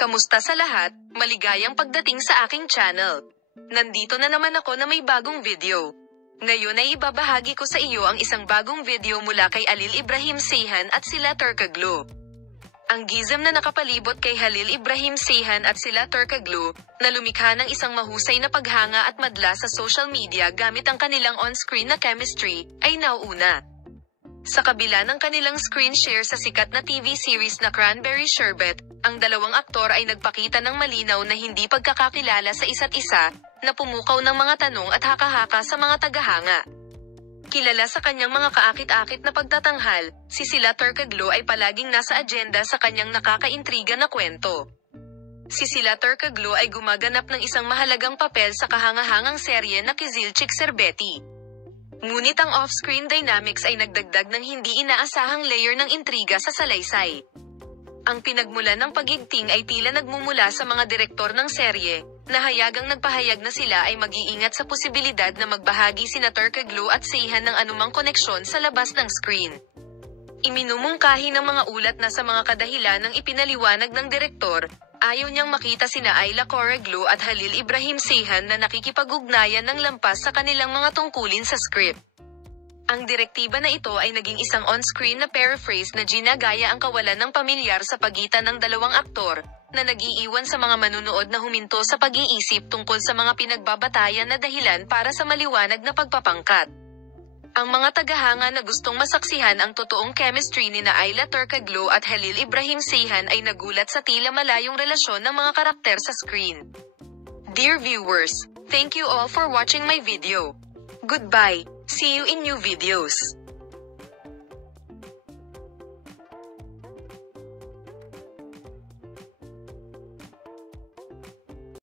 Kamusta sa lahat? Maligayang pagdating sa aking channel. Nandito na naman ako na may bagong video. Ngayon ay ibabahagi ko sa iyo ang isang bagong video mula kay Halil Ibrahim Ceyhan at sila Turkoglu. Ang gizem na nakapalibot kay Halil Ibrahim Ceyhan at sila Turkoglu, na lumikha ng isang mahusay na paghanga at madla sa social media gamit ang kanilang on-screen na chemistry, ay nauuna. Sa kabila ng kanilang screen share sa sikat na TV series na Cranberry Sherbet, ang dalawang aktor ay nagpakita ng malinaw na hindi pagkakakilala sa isa't isa, na pumukaw ng mga tanong at haka-haka sa mga tagahanga. Kilala sa kanyang mga kaakit-akit na pagtatanghal, si sila Turkoglu ay palaging nasa agenda sa kanyang nakakaintriga na kwento. Si sila Turkoglu ay gumaganap ng isang mahalagang papel sa kahangahangang serye na Kizilcik Serbeti. Ngunit ang off-screen dynamics ay nagdagdag ng hindi inaasahang layer ng intriga sa salaysay. Ang pinagmulan ng pagigting ay tila nagmumula sa mga direktor ng serye, na hayagang nagpahayag na sila ay mag-iingat sa posibilidad na magbahagi sina Turkoglu at Ceyhan ng anumang koneksyon sa labas ng screen. Iminumungkahi ng mga ulat na sa mga kadahilan ng ipinaliwanag ng direktor, ayaw niyang makita sina Ayla Turkoglu at Halil Ibrahim Ceyhan na nakikipag-ugnayan ng lampas sa kanilang mga tungkulin sa script. Ang direktiba na ito ay naging isang on-screen na paraphrase na ginagaya ang kawalan ng pamilyar sa pagitan ng dalawang aktor, na nag-iiwan sa mga manunood na huminto sa pag-iisip tungkol sa mga pinagbabatayan na dahilan para sa maliwanag na pagpapangkat. Ang mga tagahanga na gustong masaksihan ang totoong chemistry ni na Ayla Turkoglu at Halil Ibrahim Ceyhan ay nagulat sa tila malayong relasyon ng mga karakter sa screen. Dear viewers, thank you all for watching my video. Goodbye. See you in new videos.